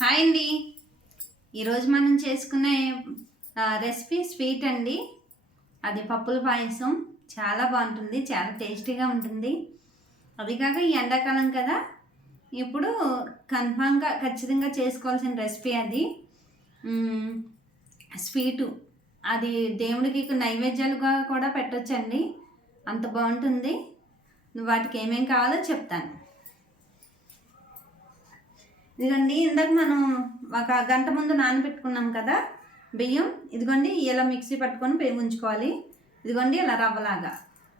Hi అండి. ఈరోజు మనం చేసుకునే రెసిపీ స్వీట్ అండి. అది పప్పుల పాయసం. చాలా బాగుంటుంది, చాలా టేస్టీగా ఉంటుంది. అది కాక ఈ ఎండాకాలం కదా, ఇప్పుడు కన్ఫామ్గా ఖచ్చితంగా చేసుకోవాల్సిన రెసిపీ అది. స్వీటు అది దేవుడికి నైవేద్యాలుగా కూడా పెట్టొచ్చండి, అంత బాగుంటుంది. వాటికి ఏమేమి కావాలో చెప్తాను. ఇదిగోండి, ఇందాక మనం ఒక గంట ముందు నానబెట్టుకున్నాం కదా బియ్యం. ఇదిగోండి, ఇలా మిక్సీ పట్టుకొని ఉంచుకోవాలి. ఇదిగోండి, ఇలా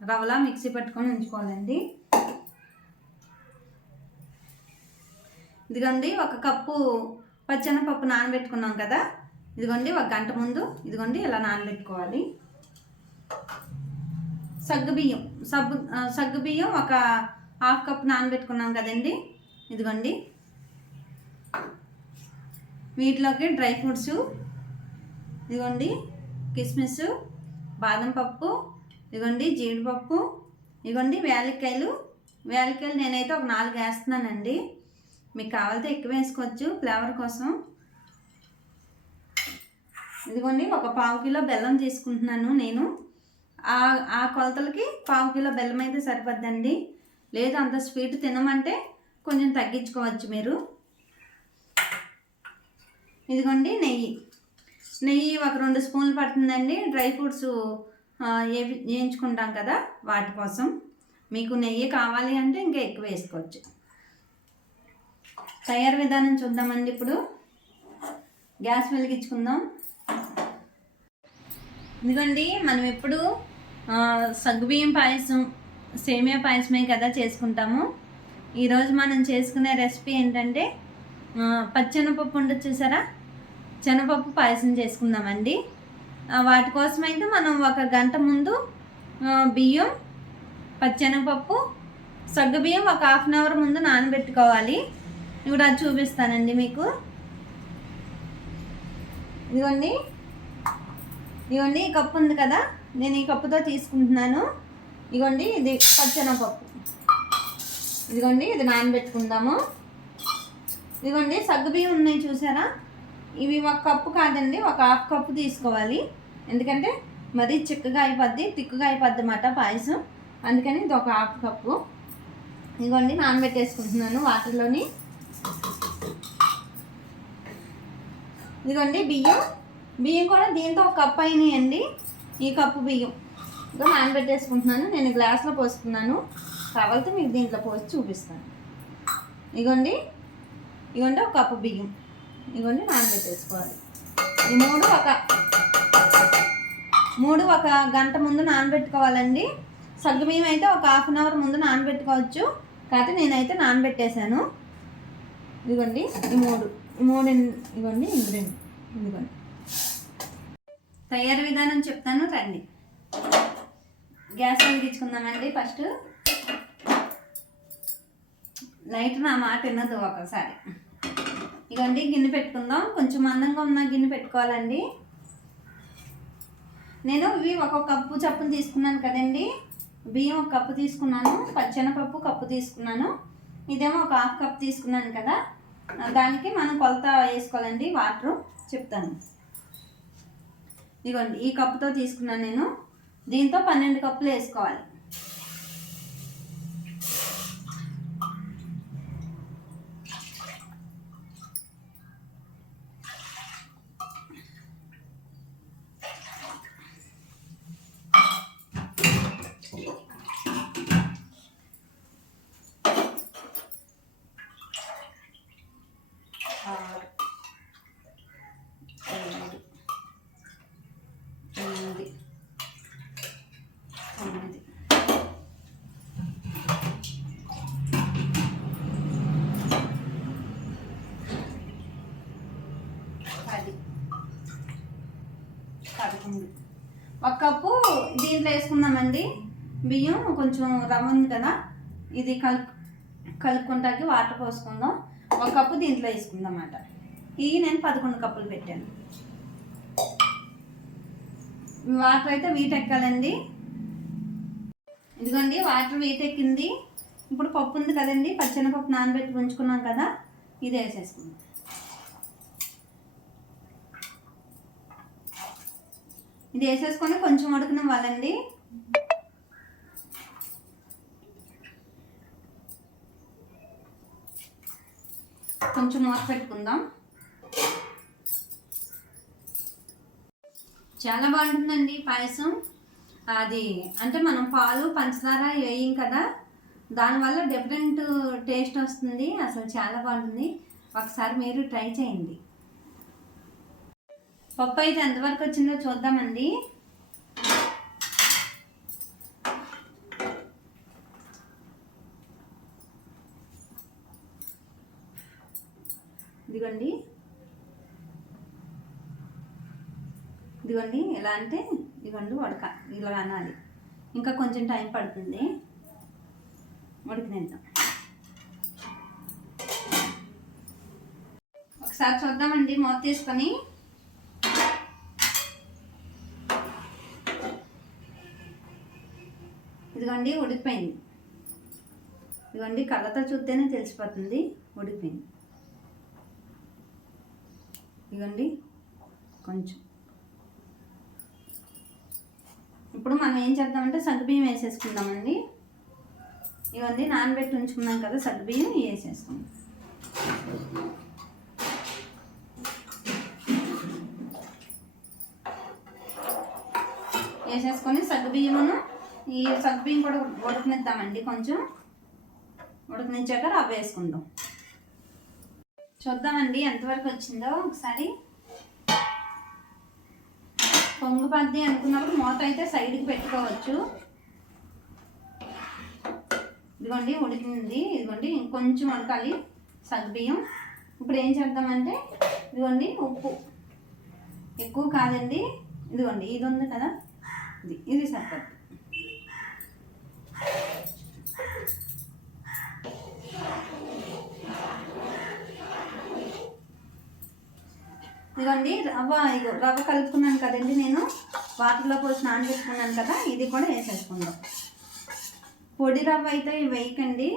రవ్వలా మిక్సీ పట్టుకొని ఉంచుకోవాలండి. ఇదిగోండి, ఒక కప్పు పచ్చెనపప్పు నానబెట్టుకున్నాం కదా, ఇదిగోండి ఒక గంట ముందు ఇదిగోండి ఇలా నానబెట్టుకోవాలి. సగ్గుబియ్యం ఒక హాఫ్ కప్ నానబెట్టుకున్నాం కదండి. ఇదిగోండి, వీటిలోకి డ్రై ఫ్రూట్స్, ఇదిగోండి కిస్మిస్, బాదం పప్పు, ఇదిగోండి జీడిపప్పు, ఇదిగోండి యాలక్కాయలు నేనైతే ఒక 4 వేస్తున్నానండి. మీకు కావాలంటే ఎక్కువ వేసుకోవచ్చు ఫ్లేవర్ కోసం. ఇదిగోండి, ఒక 1/2 కిలో బెల్లం తీసుకుంటున్నాను నేను. ఆ కొలతలకి 1/2 కిలో బెల్లం అయితే సరిపోద్దండి. లేదు అంత స్వీట్ తినమంటే కొంచెం తగ్గించుకోవచ్చు మీరు. ఇదిగోండి నెయ్యి ఒక 2 స్పూన్లు పడుతుందండి. డ్రై ఫ్రూట్స్ వేయించుకుంటాం కదా, వాటి కోసం. మీకు నెయ్యి కావాలి అంటే ఇంకా ఎక్కువ వేసుకోవచ్చు. తయారు విధానం చూద్దామండి. ఇప్పుడు గ్యాస్ వెలిగించుకుందాం. ఇదిగోండి, మనం ఎప్పుడు సగ్గుబియ్యం పాయసం, సేమియా పాయసమే కదా చేసుకుంటాము. ఈరోజు మనం చేసుకునే రెసిపీ ఏంటంటే పచ్చెనపప్పు ఉండదు చూసారా, శనగపప్పు పాయసం చేసుకుందామండి. వాటి కోసం అయితే మనం ఒక గంట ముందు బియ్యం, పచ్చెనగపప్పు, సగ్గుబియ్యం ఒక 1/2 అవర్ ముందు నానబెట్టుకోవాలి. ఇప్పుడు అది చూపిస్తానండి మీకు. ఇదిగోండి ఈ కప్పు ఉంది కదా, నేను ఈ కప్పుతో తీసుకుంటున్నాను. ఇదిగోండి, ఇది పచ్చెనగపప్పు. ఇదిగోండి, ఇది నానబెట్టుకుందాము. ఇదిగోండి, సగ్గుబియ్యం ఉన్నాయి చూసారా, ఇవి ఒక కప్పు కాదండి, ఒక హాఫ్ కప్పు తీసుకోవాలి. ఎందుకంటే మరీ చిక్కగా అయిపోద్ది, తిక్కుగా అయిపోద్ది అన్నమాట పాయసం. అందుకని ఇది ఒక హాఫ్ కప్పు. ఇదిగోండి, నానబెట్టేసుకుంటున్నాను వాటర్లోని. ఇదిగోండి బియ్యం కూడా దీంతో ఒక కప్పు అయినాయండి. ఈ కప్పు బియ్యం ఇదో నానబెట్టేసుకుంటున్నాను. నేను గ్లాస్లో పోసుకున్నాను, కావాలంటే మీకు దీంట్లో పోసి చూపిస్తాను. ఇదిగోండి ఒక కప్పు బియ్యం ఇదిగోండి నానబెట్టేసుకోవాలి. ఈ మూడు ఒక గంట ముందు నానబెట్టుకోవాలండి. సగ్గుబియ్యం అయితే ఒక 1/2 అవర్ ముందు నానబెట్టుకోవచ్చు, కాబట్టి నేనైతే నానబెట్టేశాను. ఇదిగోండి ఈ మూడు ఇదిగోండి ఇంగ్రీడియంట్. ఇదిగోండి తయారీ విధానం చెప్తాను రండి. గ్యాస్ వెలిగించుకుందామండి. ఫస్ట్ లైట్ నా మాట వినదు ఒకసారి. ఇదిగోండి, గిన్నె పెట్టుకుందాం. కొంచెం మందంగా ఉన్న గిన్నె పెట్టుకోవాలండి. నేను ఇవి ఒక కప్పు చప్పున తీసుకున్నాను కదండి. బియ్యం ఒక కప్పు తీసుకున్నాను, పచ్చెనపప్పు కప్పు తీసుకున్నాను, ఇదేమో ఒక హాఫ్ కప్ తీసుకున్నాను కదా. దానికి మనం కొలత వేసుకోవాలండి. వాటరు చెప్తాను. ఇదిగోండి, ఈ కప్పుతో తీసుకున్నాను నేను. దీంతో 12 కప్పులు వేసుకోవాలి. ఒక కప్పు దీంట్లో వేసుకుందామండి. బియ్యం కొంచెం రవ్వ ఉంది కదా, ఇది కలుపుకుంటాకి వాటర్ పోసుకుందాం. ఒక కప్పు దీంట్లో వేసుకుందాం అన్నమాట. ఇవి నేను 11 కప్పులు పెట్టాను. వాటర్ అయితే వీటెక్కాలండి. ఇదిగోండి, వాటర్ వీటెక్కింది. ఇప్పుడు పప్పు ఉంది కదండి, పచ్చెనపప్పు నానబెట్టి ఉంచుకున్నాం కదా, ఇది వేసేసుకుందాం. ఇది వేసేసుకొని కొంచెం ఉడకనివ్వాలండి. కొంచెం మూత పెట్టుకుందాం. చాలా బాగుంటుందండి పాయసం. అది అంటే మనం పాలు పంచదార వేయం కదా, దానివల్ల డిఫరెంట్ టేస్ట్ వస్తుంది. అసలు చాలా బాగుంటుంది. ఒకసారి మీరు ట్రై చేయండి. పప్పు అయితే ఎంతవరకు వచ్చిందో చూద్దామండి. ఇదిగోండి ఇదిగోండి ఎలా అంటే ఇదిగోండి ఇలా అనాలి. ఇంకా కొంచెం టైం పడుతుంది, ఉడికినిద్దాం. ఒకసారి చూద్దామండి మూత తీసుకొని. ఇదిగోండి ఉడికిపోయింది. ఇదిగోండి కళ్ళతో చూస్తేనే తెలిసిపోతుంది ఉడికిపోయింది. ఇదిగోండి కొంచెం. ఇప్పుడు మనం ఏం చేద్దామంటే సగ్గుబియ్యం వేసేసుకుందామండి. ఇవన్నీ నానబెట్టి ఉంచుకున్నాం కదా, సగ్గుబియ్యం వేసేసుకుందాం. వేసేసుకొని సగ్గుబియ్యమును ఈ సగ్గుబియ్యం కూడా ఉడకనిద్దామండి. కొంచెం ఉడకనిచ్చాక రవ్వ వేసుకుందాం. చూద్దామండి ఎంతవరకు వచ్చిందో ఒకసారి. పొంగుపద్ది అనుకున్నప్పుడు మూత అయితే సైడ్కి పెట్టుకోవచ్చు. ఇదిగోండి ఉడికింది. ఇదిగోండి ఇంకొంచెం ఉడకాలి సగ్గుబియ్యం. ఇప్పుడు ఏం చేద్దామంటే ఇదిగోండి ఉప్పు ఎక్కువ కాదండి. ఇదిగోండి ఇది ఉంది కదా, ఇది సరిపోతుంది. ఇదిగోండి రవ్వ కలుపుకున్నాను కదండి, నేను వాటర్లో పోసి నానబెట్టుకున్నాను కదా, ఇది కూడా వేసేసుకుందాం. పొడి రవ్వ అయితే వేయకండి,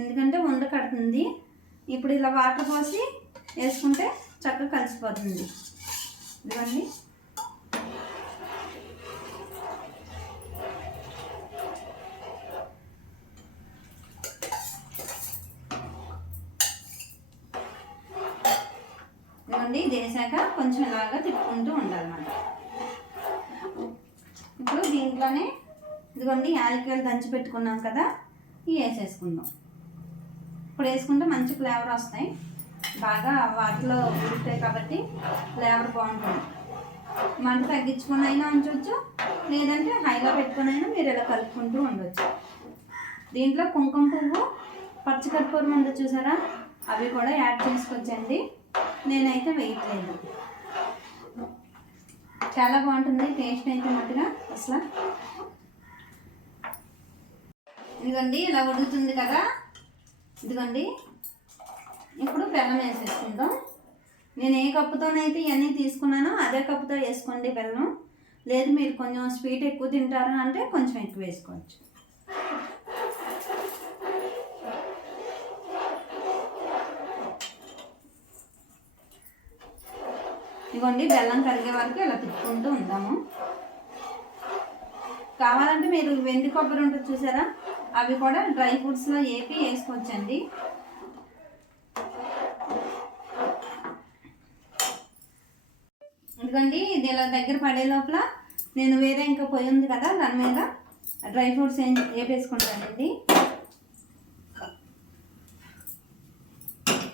ఎందుకంటే ఉండ కడుతుంది. ఇప్పుడు ఇలా వాటర్ పోసి వేసుకుంటే చక్కగా కలిసిపోతుంది. ఇదిగోండి ఇదిగోండి ఇది వేసాక కొంచెం ఇలాగా తిప్పుకుంటూ ఉండాలన్నమాట. ఇప్పుడు దీంట్లోనే ఇదిగోండి యాలక్కాయలు దంచి పెట్టుకున్నాం కదా, ఇవి వేసేసుకుందాం. ఇప్పుడు వేసుకుంటే మంచి ఫ్లేవర్ వస్తాయి. బాగా వాటిలో ఉడుకుతాయి కాబట్టి ఫ్లేవర్ బాగుంటుంది. మంట తగ్గించుకొని అయినా ఉంచవచ్చు, లేదంటే హైలో పెట్టుకుని అయినా మీరు ఇలా కలుపుకుంటూ ఉండవచ్చు. దీంట్లో కుంకుమ పువ్వు, పచ్చికర్పూరం ఉందో చూసారా, అవి కూడా యాడ్ చేసుకోవచ్చండి. నేనైతే వేయట్లేదు. చాలా బాగుంటుంది టేస్ట్ అయితే మట్టుగా అసలు. ఇదిగోండి ఇలా ఉడుకుతుంది కదా, ఇదిగోండి ఇప్పుడు బెల్లం వేసేసుకుందాం. నేను ఏ కప్పుతోనైతే ఇవన్నీ తీసుకున్నానో అదే కప్పుతో వేసుకోండి బెల్లం. లేదు మీరు కొంచెం స్వీట్ ఎక్కువ తింటారు అంటే కొంచెం ఎక్కువ వేసుకోవచ్చు. ఇదిగోండి బెల్లం కరిగే వరకు ఇలా తిప్పుకుంటూ ఉందాము. కావాలంటే మీరు వెండి కొబ్బరి ఉంటుంది చూసారా, అవి కూడా డ్రై ఫ్రూట్స్లో వేపి వేసుకోవచ్చండి. ఎందుకండి ఇది ఇలా దగ్గర పడే లోపల నేను వేరే ఇంకా పొయ్యి ఉంది కదా, దాని మీద డ్రై ఫ్రూట్స్ వేపేసుకుంటానండి.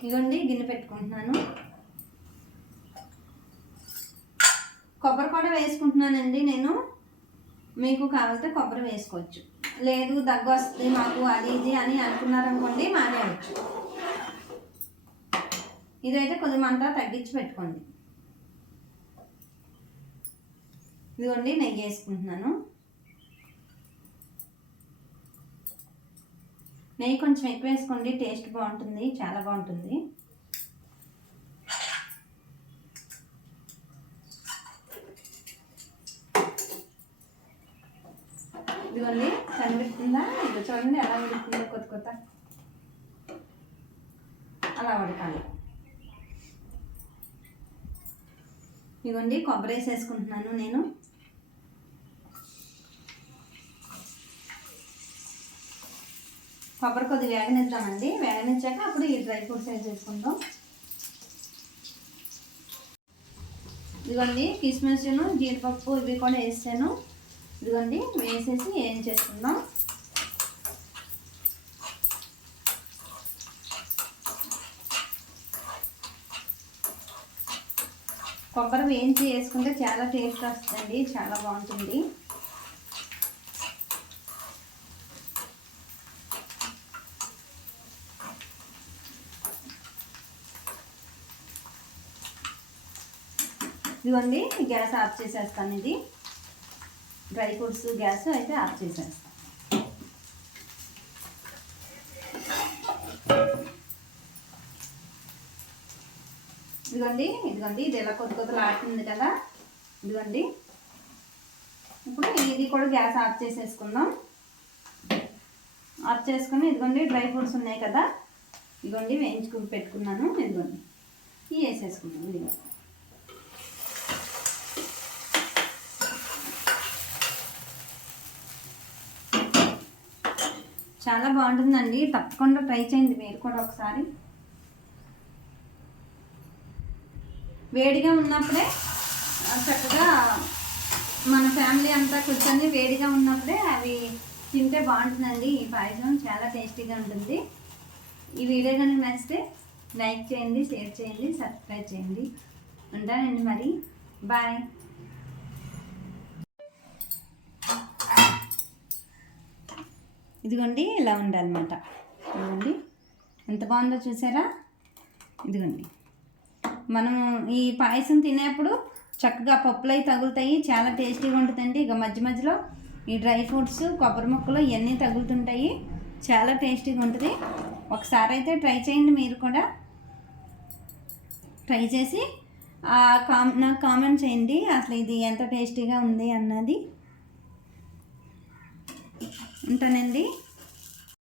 ఇదిగోండి గిన్నె పెట్టుకుంటున్నాను. కొబ్బరి కూడా వేసుకుంటున్నానండి నేను. మీకు కావాలంటే కొబ్బరి వేసుకోవచ్చు, లేదు దగ్గు వస్తుంది మాకు అది ఇది అని అనుకున్నారనుకోండి మానేయచ్చు. ఇదైతే కొద్ది మంట తగ్గించి పెట్టుకోండి. ఇదిగోండి నెయ్యి వేసుకుంటున్నాను. నెయ్యి కొంచెం ఎక్కువ వేసుకోండి, టేస్ట్ బాగుంటుంది, చాలా బాగుంటుంది. ఇదిగోండి కనిపిస్తుందా, ఇది చూడండి ఎలా ఉడుకుతుందో కొత్త అలా ఉడకాలి. ఇదిగోండి కొబ్బరి వేసేసుకుంటున్నాను నేను. కొబ్బరి కొద్దిగా వేగనిద్దామండి. వేగనిచ్చాక అప్పుడు ఈ డ్రై ఫ్రూట్స్ వేసేసుకుందాం. ఇదిగోండి కిస్మిస్ను జీడిపప్పు ఇవి కూడా వేసాను. ఇదిగోండి వేసేసి ఏం చేసుకుందాం. కొబ్బరి వేయించి వేసుకుంటే చాలా టేస్ట్ వస్తుందండి, చాలా బాగుంటుంది. ఇదిగోండి గ్యాస్ ఆఫ్ చేసేస్తాను. ఇది డ్రై ఫ్రూట్స్ గ్యాస్ అయితే ఆఫ్ చేసేస్తాను. ఇదిగోండి ఇది ఎలా కొద్ది ఆడుతుంది కదా. ఇదిగోండి ఇప్పుడు ఇది కూడా గ్యాస్ ఆఫ్ చేసేసుకుందాం. ఆఫ్ చేసుకుని ఇదిగోండి డ్రై ఫ్రూట్స్ ఉన్నాయి కదా, ఇదిగోండి వేయించుకుని పెట్టుకున్నాను. ఇదిగోండి ఇవి వేసేసుకున్నాను. ఇదిగో చాలా బాగుంటుందండి, తప్పకుండా ట్రై చేయండి మీరు కూడా ఒకసారి. వేడిగా ఉన్నప్పుడే చక్కగా మన ఫ్యామిలీ అంతా కూర్చొని వేడిగా ఉన్నప్పుడే అవి తింటే బాగుంటుందండి. ఈ పాయసం చాలా టేస్టీగా ఉంటుంది. ఈ వీడియో కనుక నచ్చితే లైక్ చేయండి, షేర్ చేయండి, సబ్స్క్రైబ్ చేయండి. ఉంటానండి మరి, బాయ్. ఇదిగోండి ఇలా ఉండాలన్నమాట. ఇదిగోండి ఎంత బాగుందో చూసారా. ఇదిగోండి మనం ఈ పాయసం తినేప్పుడు చక్కగా పప్పులు అవి తగులుతాయి, చాలా టేస్టీగా ఉంటుందండి. ఇక మధ్య మధ్యలో ఈ డ్రై ఫ్రూట్స్ కొబ్బరి ముక్కలు ఇవన్నీ తగులుతుంటాయి, చాలా టేస్టీగా ఉంటుంది. ఒకసారి అయితే ట్రై చేయండి మీరు కూడా. ట్రై చేసి నాకు కామెంట్ చేయండి అసలు ఇది ఎంత టేస్టీగా ఉంది అన్నది. ఉంటానండి.